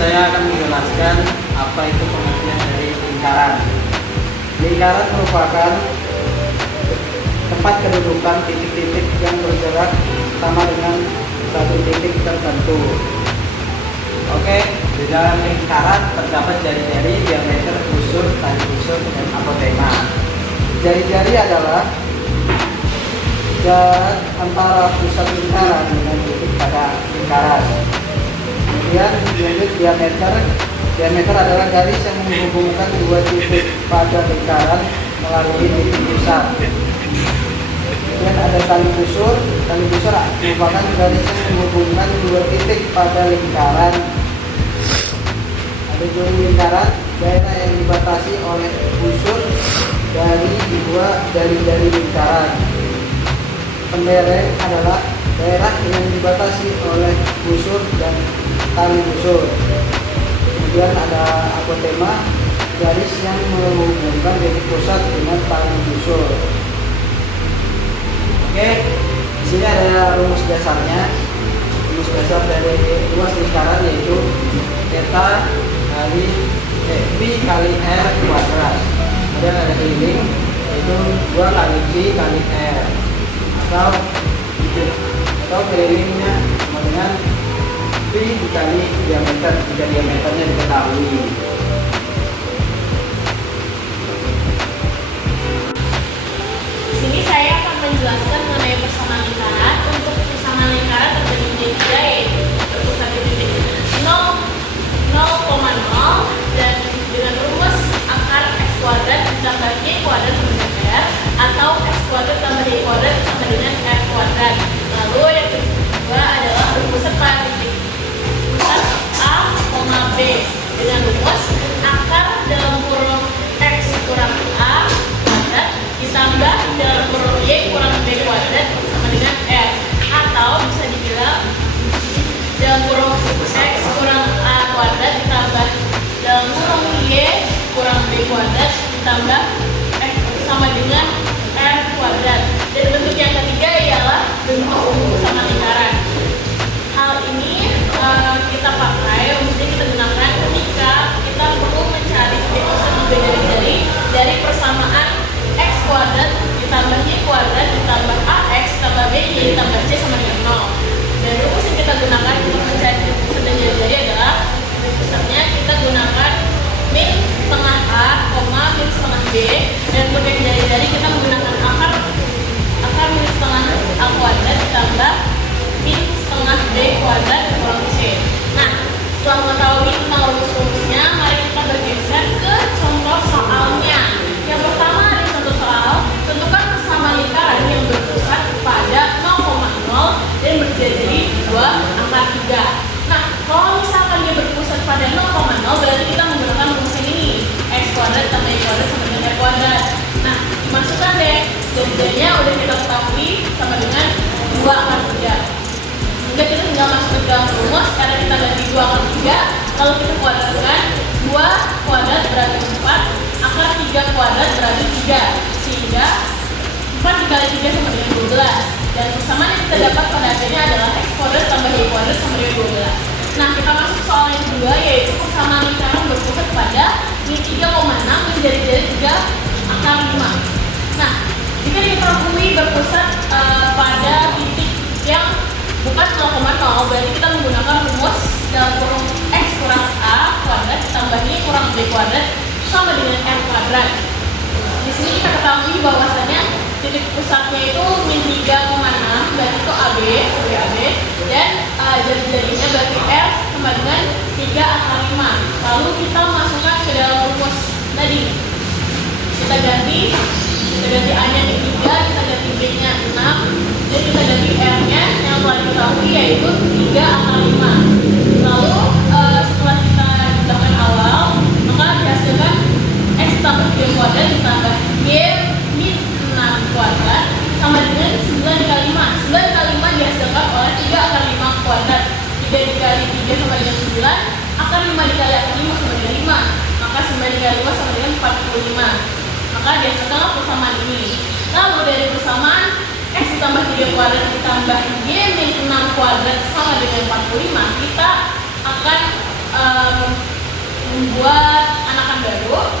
saya akan menjelaskan apa itu pengertian dari lingkaran. Lingkaran merupakan tempat kedudukan titik-titik yang bergerak sama dengan satu titik tertentu. Oke, di dalam lingkaran terdapat jari-jari, diameter, busur, tali busur, dan apotema. Jari-jari adalah jarak antara pusat lingkaran dengan titik pada lingkaran. Kemudian lanjut diameter. Diameter adalah garis yang menghubungkan dua titik pada lingkaran melalui titik pusat. Kemudian ada tali busur. Tali busur merupakan garis yang menghubungkan dua titik pada lingkaran. Ada juri lingkaran, daerah yang dibatasi oleh busur dari dua jari-jari lingkaran. Pendereng adalah daerah yang dibatasi oleh busur dan tali busur. Kemudian ada apotema, garis yang menghubungkan titik pusat dengan tali busur. Oke, di sini ada rumus dasarnya. Rumus dasar dari luas lingkaran yaitu theta kali V kali R kuadrat. Kemudian ada keliling yaitu 2 kali V kali R. Atau kelilingnya sama dengan V dikali diameter jika diameternya diketahui. Di sini saya akan menjelaskan mengenai persamaan lingkaran. Untuk persamaan lingkaran terbagi menjadi tiga, yaitu berpusat di titik 0,0 dan dengan rumus akar x kuadrat ditambah y kuadrat sama dengan r, atau x kuadrat tambah y kuadrat sama dengan r kuadrat. Lalu yang kedua adalah berpusat pada titik pusat A, B dengan rumus akar dalam kurung x kurang a kuadrat ditambah dalam kurung y kurang b kuadrat sama dengan r, atau bisa dibilang dalam kurung x kurang a kuadrat ditambah dalam kurung y kurang b kuadrat ditambah x sama dengan r kuadrat. Dan bentuk yang ketiga ialah bentuk persamaan lingkaran. Hal ini kita pakai, maksudnya kita gunakan ketika kita perlu mencari titik pusat juga jari-jari dari persamaan x kuadrat ditambah y kuadrat ditambah ax ditambah by ditambah c sama dengan 0. Dan rumus yang kita gunakan untuk mencari titik pusat dan jari-jari adalah titik pusatnya kita gunakan min setengah a, min setengah b, dan untuk yang jari-jari kita menggunakan akar min setengah a kuadrat ditambah min setengah b kuadrat kurang c. Nah, setelah mengetahui tentang rumus-rumusnya, mari kita bergeser ke contoh soalnya. Yang pertama ada contoh soal, tentukan persamaan lingkaran yang berpusat pada 0,0 dan berjari-jari 2 angka 3. Nah, kalau misalkan dia berpusat pada 0,0 berarti kita menggunakan rumus ini, x kuadrat tambah y kuadrat sama dengan r kuadrat. Nah, dimasukkan deh, jari-jarinya udah kita ketahui sama dengan 2 angka 3. Hingga kita tinggal masuk ke dalam rumus, karena kita ganti 2 akar 3, lalu kita kuadratkan 2 kuadrat berarti 4, akar 3 kuadrat berarti 3, sehingga 4 dikali 3 sama dengan 12. Dan persamaan yang kita dapat pada akhirnya adalah x kuadrat tambah y kuadrat sama dengan 12. Nah, kita masuk ke soal yang kedua, yaitu persamaan lingkaran berpusat pada min 3,6 dan jari-jari 3 akar 5. Nah, jika diketahui berpusat pada titik yang bukan 0,0 berarti kita menggunakan rumus dalam kurung x kurang a kuadrat ditambah y kurang b kuadrat sama dengan r kuadrat. Di sini kita ketahui bahwasanya titik pusatnya itu min 3,6 berarti itu AB, dan jari-jarinya berarti r sama dengan 3 akar 5. Lalu kita masukkan ke dalam rumus tadi. Kita ganti A-nya di 3, kita ganti B-nya 6, dan kita ganti R-nya yang telah diketahui yaitu 3 akar 5. Lalu setelah kita gunakan awal, maka dihasilkan x tambah 3 kuadrat ditambah y min 6 kuadrat sama dengan 9 dikali 5. 9 kali 5 dihasilkan oleh 3 akar 5 kuadrat. 3 dikali 3 sama dengan 9, akar 5 dikali akar 5 sama dengan 5, maka 9 dikali 5 sama dengan 45. Maka dihasilkanlah persamaan ini. Lalu dari persamaan x ditambah 3 kuadrat ditambah y min 6 kuadrat sama dengan 45, kita akan buat anakan baru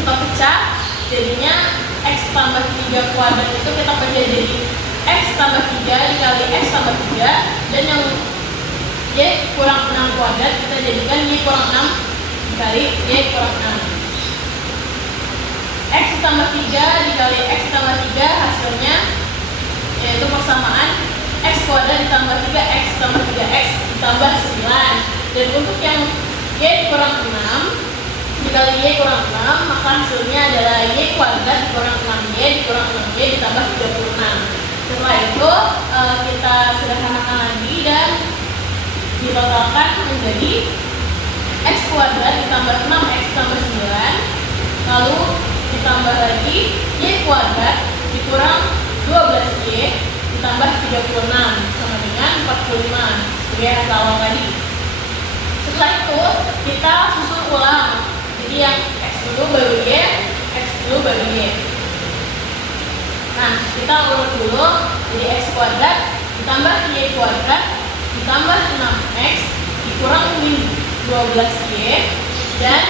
kita pecah, jadinya X tambah 3 kuadrat itu kita pecah jadi X tambah 3 dikali X tambah 3, dan yang Y kurang 6 kuadrat kita jadikan Y kurang 6 dikali Y kurang 6. X tambah 3 dikali X tambah 3 hasilnya yaitu persamaan X kuadrat ditambah 3X tambah 3X ditambah 9. Dan untuk yang Y kurang 6 dikali Y kurang 6, maka hasilnya adalah Y kuadrat dikurang 6Y dikurang 6Y ditambah 36. Setelah itu kita sederhanakan lagi dan ditotalkan menjadi X kuadrat ditambah 6X tambah 9, lalu ditambah lagi Y kuadrat dikurang 12Y ditambah 36 sama dengan 45 sebagai hasil awal tadi. Setelah itu kita susun ulang, jadi yang X dulu baru Y, X dulu baru Y. Nah, kita urut dulu, jadi X kuadrat ditambah Y kuadrat ditambah 6X dikurang min 12Y, dan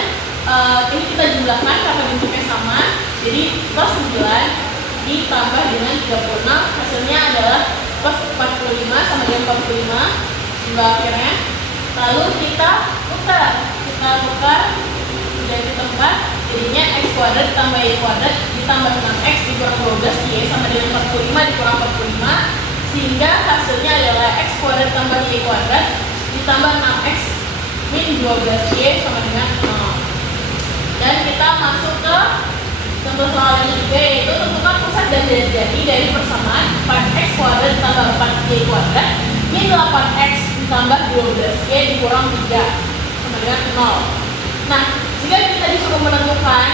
ini kita jumlahkan karena bentuknya sama, jadi plus 9 ditambah dengan 36, hasilnya adalah plus 45 sama dengan 45 jumlah akhirnya. Lalu kita tukar menjadi tempat, jadinya X kuadrat ditambah Y kuadrat ditambah 6X dikurang 12Y sama dengan 45 dikurang 45, sehingga hasilnya adalah X kuadrat ditambah Y kuadrat ditambah 6X min 12Y sama dengan 0. Dan kita masuk ke contoh soal yang ketiga, yaitu tentukan pusat dan jari dari persamaan 4X kuadrat ditambah 4Y kuadrat min 8X ditambah 12Y dikurang 3 sama dengan 0. Nah, jika kita disuruh menentukan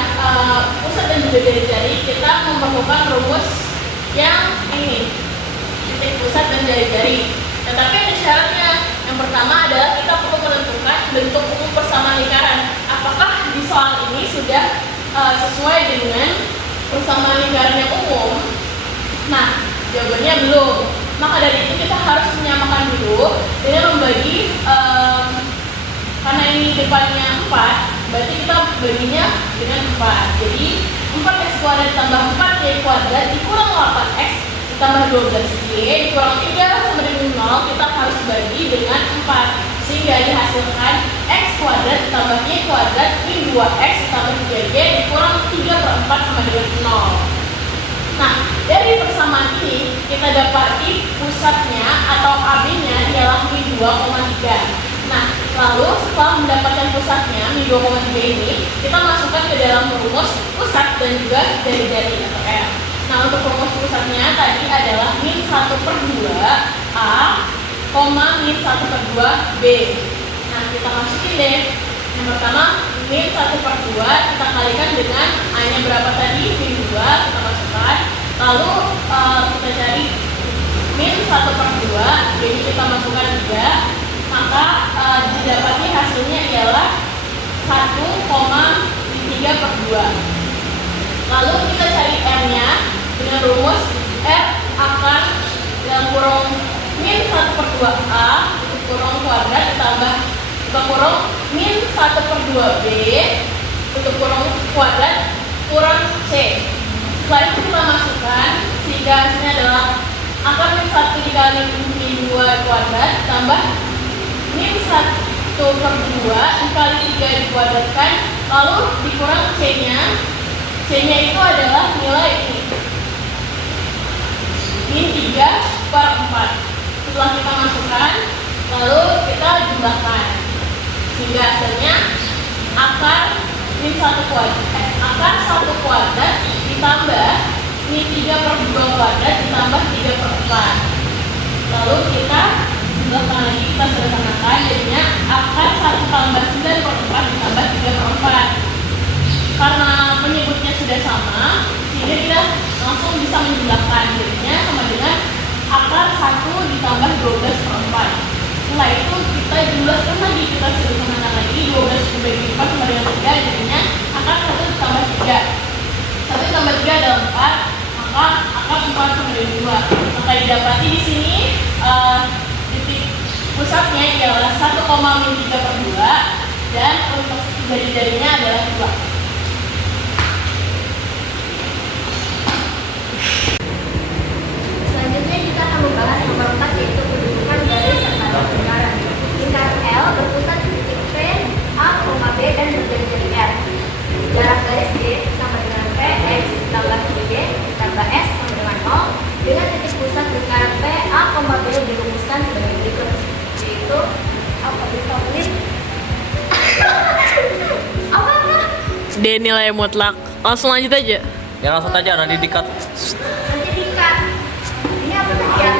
pusat dan juga jari-jari, kita memerlukan rumus yang ini, titik pusat dan jari-jari. Tetapi ada syaratnya. Yang pertama adalah kita perlu menentukan bentuk umum persamaan lingkaran. Apakah di soal ini sudah sesuai dengan persamaan lingkaran yang umum? Nah, jawabannya belum. Maka dari itu kita harus menyamakan dulu dengan membagi, karena ini depannya 4, berarti kita baginya dengan 4. Jadi 4X kuadrat ditambah 4Y kuadrat dikurang 8X ditambah 12Y dikurang 3 sama dengan 0, kita harus bagi dengan 4, sehingga dihasilkan X kuadrat ditambah Y kuadrat min 2X ditambah 3Y dikurang 3/4 sama dengan 0. Nah, dari persamaan ini kita dapati pusatnya atau AB-nya ialah min 2,3. Nah, lalu setelah mendapatkan pusatnya min 2,3 ini, kita masukkan ke dalam rumus pusat dan juga jari-jari atau R. Nah, untuk rumus pusatnya tadi adalah min 1/2A, min 1/2B. Nah, kita masukin deh. Yang pertama, min 1/2 kita kalikan dengan A-nya berapa tadi? Min 2, kita masukkan. Lalu kita cari min 1/2, jadi kita masukkan 3. Maka didapati hasilnya ialah 1,3/2. Lalu kita cari R-nya dengan rumus R akan dalam kurung min 1/2A untuk kurung kuadrat ditambah buka kurung min 1/2B untuk kurung kuadrat kurang C. Setelah itu kita masukkan, sehingga hasilnya adalah akar min 1 dikali min 2 kuadrat tambah min 1/2 dikali 3 dikuadratkan, lalu dikurang C-nya. C-nya itu adalah nilai ini, min 3/4. Setelah kita masukkan, lalu kita jumlahkan, sehingga hasilnya akar min 1 kuadrat, akar 1 kuadrat ditambah min 3/2 kuadrat ditambah 3/4. Lalu kita jumlahkan lagi, kita sederhanakan, jadinya akar 1 tambah 9/4 ditambah 3/4. Karena penyebutnya sudah sama, sehingga kita langsung bisa menjumlahkan, jadinya sama dengan akar 1 ditambah 12/4. Setelah itu kita jumlahkan lagi, kita sederhanakan lagi, 12 dibagi 4 sama dengan 3, jadinya akar 1 ditambah 3. 1 tambah 3 adalah 4, maka akar 4 sama dengan 2. Maka didapati di sini titik pusatnya ialah 1,3/2, dan untuk jari-jarinya adalah 2. Selanjutnya kita akan membahas nomor 4 yaitu kedudukan garis terhadap lingkaran. Lingkaran L berpusat di titik P, A, B dan berjari-jari R. Jarak garis D sama dengan P X ditambah 3D ditambah S sama dengan 0 dengan titik pusat lingkaran P, A, B dirumuskan sebagai berikut, yaitu apa ditulis? Apa? D nilai mutlak. Langsung lanjut aja. Ya langsung aja nanti di-cut. Nanti dikat. Ini apa tadi ya?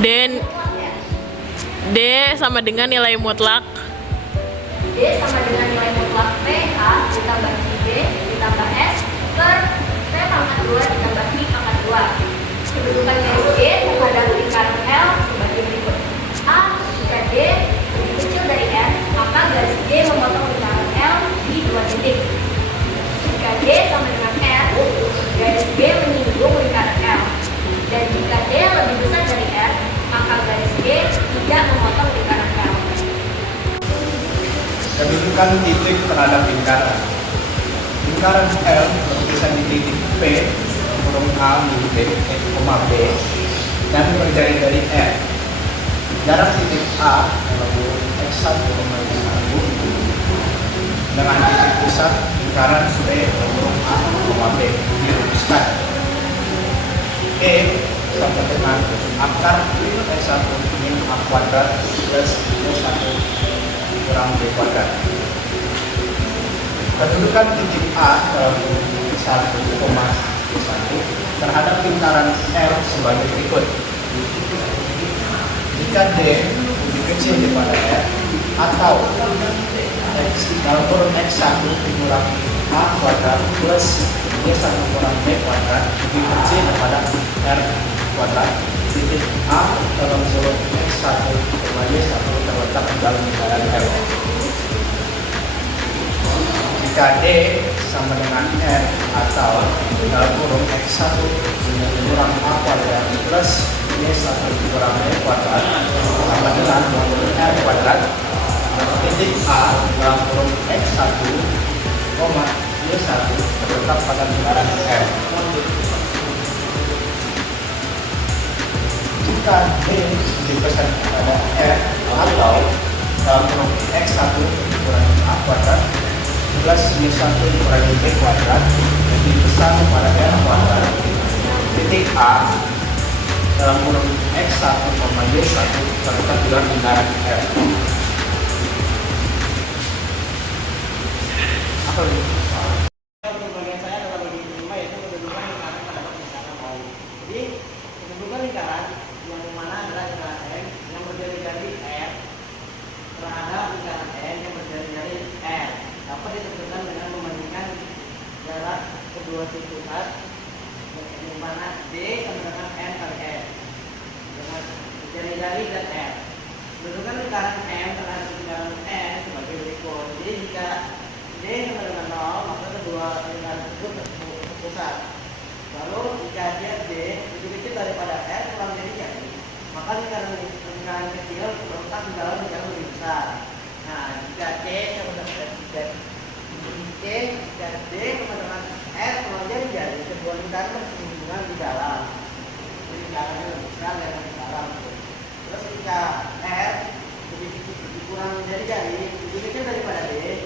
D Mutlak ya? D sama dengan nilai mutlak D sama dengan nilai mutlak PH ditambah B ditambah S per P pangkat 2 ditambah I pangkat 2. Kedudukan garis D terhadap lingkaran L sebagai berikut. A. Jika D lebih kecil dari R, maka garis D memotong lingkaran L di 2 titik. Jika D sama dengan R, garis D menyinggung lingkaran L. Dan jika D lebih besar dari R, maka garis D tidak memotong lingkaran L. Kedudukan titik terhadap lingkaran. Lingkaran L berpusat di titik P, kurung A, B, B, dan berjari dari R. Jarak titik A, X1, Y1, dengan titik pusat lingkaran B, kurung A, B, dirumuskan. E sama dengan akar X1 min A kuadrat plus Y1 kurang B kuadrat. Kedudukan titik A dalam 1,1 terhadap lingkaran R sebagai berikut. Jika D lebih kecil daripada R atau X dalam kurun X1 dikurangi A kuadrat plus Y1 kurang B kuadrat lebih kecil daripada R kuadrat, titik A dalam kurun X1 Y1 terletak di dalam lingkaran R. Jika D sama dengan R atau dalam kurung X1 kurang A kuadrat plus Y1 kurang B kuadrat sama dengan R kuadrat, titik A dalam kurung X1, Y1 terletak pada lingkaran R. Jika D lebih besar pada R atau dalam kurung X1 kurangi A kuadrat plus Y1 kurangi B kuadrat lebih besar pada R kuadrat, titik A dalam kurung X1, Y1 terletak di dalam lingkaran R. Apa ini? Bagian saya adalah bagian kelima yaitu kedudukan lingkaran terhadap lingkaran lain. Jadi kedudukan lingkaran yang mana adalah lingkaran M yang berjari-jari R terhadap lingkaran N yang berjari-jari R dapat ditentukan dengan membandingkan jarak kedua titik pusat di mana D sama dengan N kali R dengan jari-jari dan R. Kedudukan lingkaran M terhadap lingkaran N sebagai berikut. Jadi jika D sama dengan 0, maka kedua lingkaran tersebut terpusat. Lalu jika dia D lebih kecil daripada R kurang dari jari, maka lingkaran kecil terletak di dalam lingkaran lebih besar. Nah, jika D sama dengan R kurang dari jari, kedua lingkaran bersinggungan di dalam. Lingkaran yang lebih besar dan yang di dalam. Terus jika R lebih kurang dari jari, lebih kecil daripada D,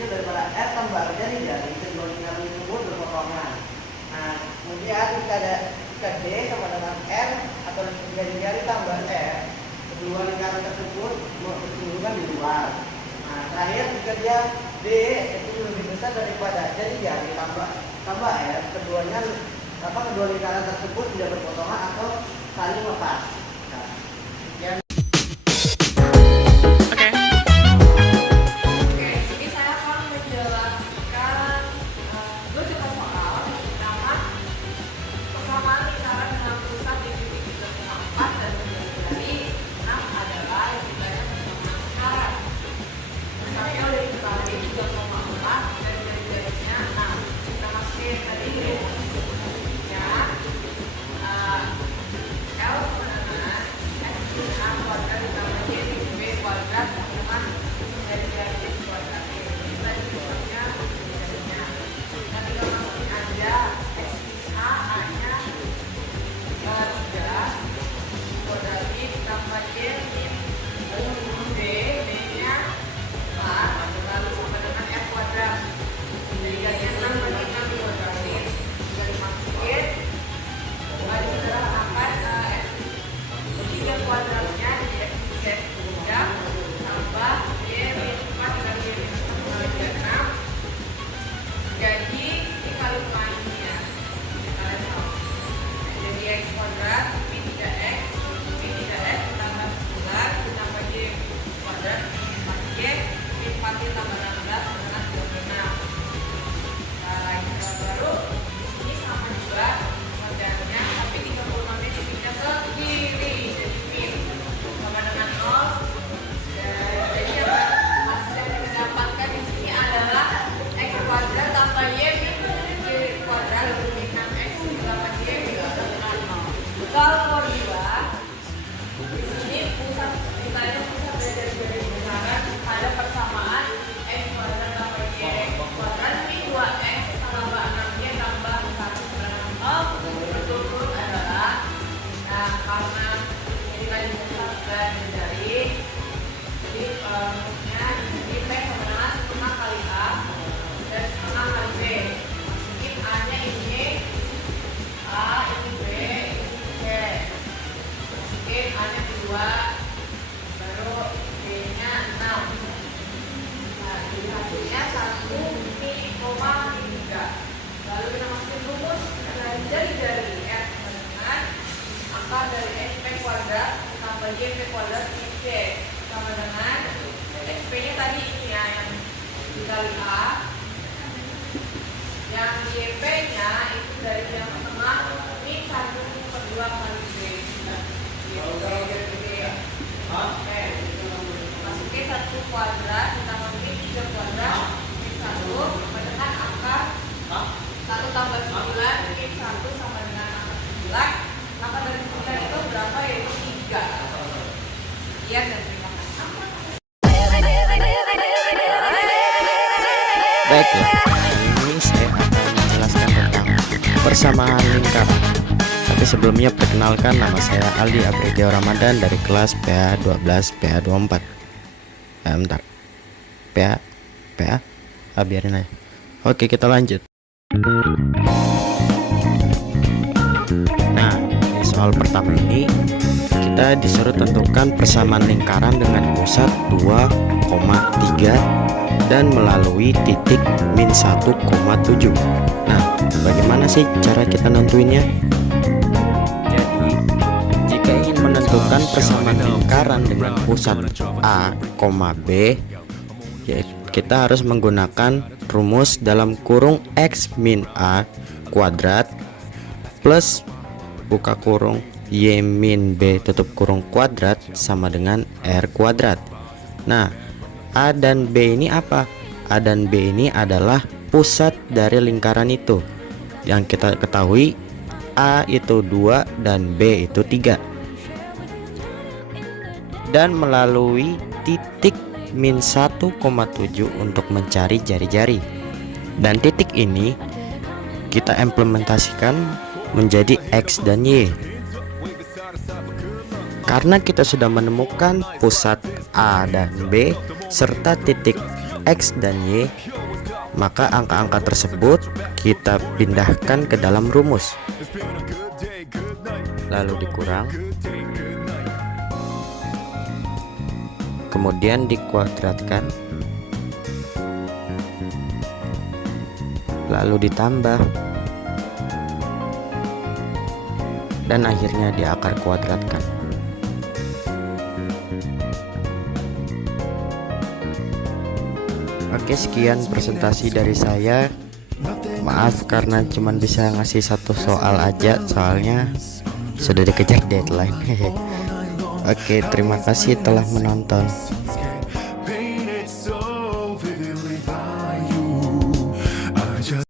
daripada R tambah jari-jari, kedua lingkaran tersebut berpotongan. Nah, kemudian jika D sama dengan R atau jari-jari tambah R, kedua lingkaran tersebut bersinggungan di luar. Nah, terakhir jika dia D itu lebih besar daripada jari-jari tambah R, kedua lingkaran tersebut tidak berpotongan atau saling lepas. Nah, sekian. Jadi saya akan menjelaskan dua contoh soal. Yang pertama, persamaan lingkaran dengan pusat di titik 3,4 dan berjari 6 adalah yang jumlahnya persamaan lingkaran. Misalnya dari lingkaran ini 3,4 dan jari-jarinya 6. Kita masukin tadi rumusnya L sama dengan dikali A, yang YP nya itu dari yang tengah min 1/2 kali B. Oke, masukin 1 kuadrat ditambah min 3 kuadrat min 1 sama dengan akar 1 tambah 9 min 1 sama dengan akar 9. Akar dari 9 itu berapa? Yaitu 3. Sekian dan terima kasih. Baiklah, kali ini saya akan menjelaskan tentang persamaan lingkaran. Tapi sebelumnya perkenalkan, nama saya Aldi Abredio Ramadan dari kelas PA 12 PA 24. Bentar. PA biarin aja. Oke, kita lanjut. Nah, di soal pertama ini kita disuruh tentukan persamaan lingkaran dengan pusat 2,3 dan melalui titik min 1,7. Nah, bagaimana sih cara kita nentuinnya? Jadi, jika ingin menentukan persamaan lingkaran dengan pusat A, B, ya kita harus menggunakan rumus dalam kurung X min A kuadrat plus buka kurung Y min B tutup kurung kuadrat sama dengan R kuadrat. Nah, A dan B ini apa? A dan B ini adalah pusat dari lingkaran itu. Yang kita ketahui A itu 2 dan B itu 3. Dan melalui titik min 1,7 untuk mencari jari-jari. Dan titik ini kita implementasikan menjadi X dan Y. Karena kita sudah menemukan pusat A dan B serta titik X dan Y, maka angka-angka tersebut kita pindahkan ke dalam rumus, lalu dikurang, kemudian dikuadratkan, lalu ditambah, dan akhirnya diakar kuadratkan. Oke, sekian presentasi dari saya. Maaf karena cuman bisa ngasih satu soal aja, soalnya sudah dikejar deadline. Oke, terima kasih telah menonton.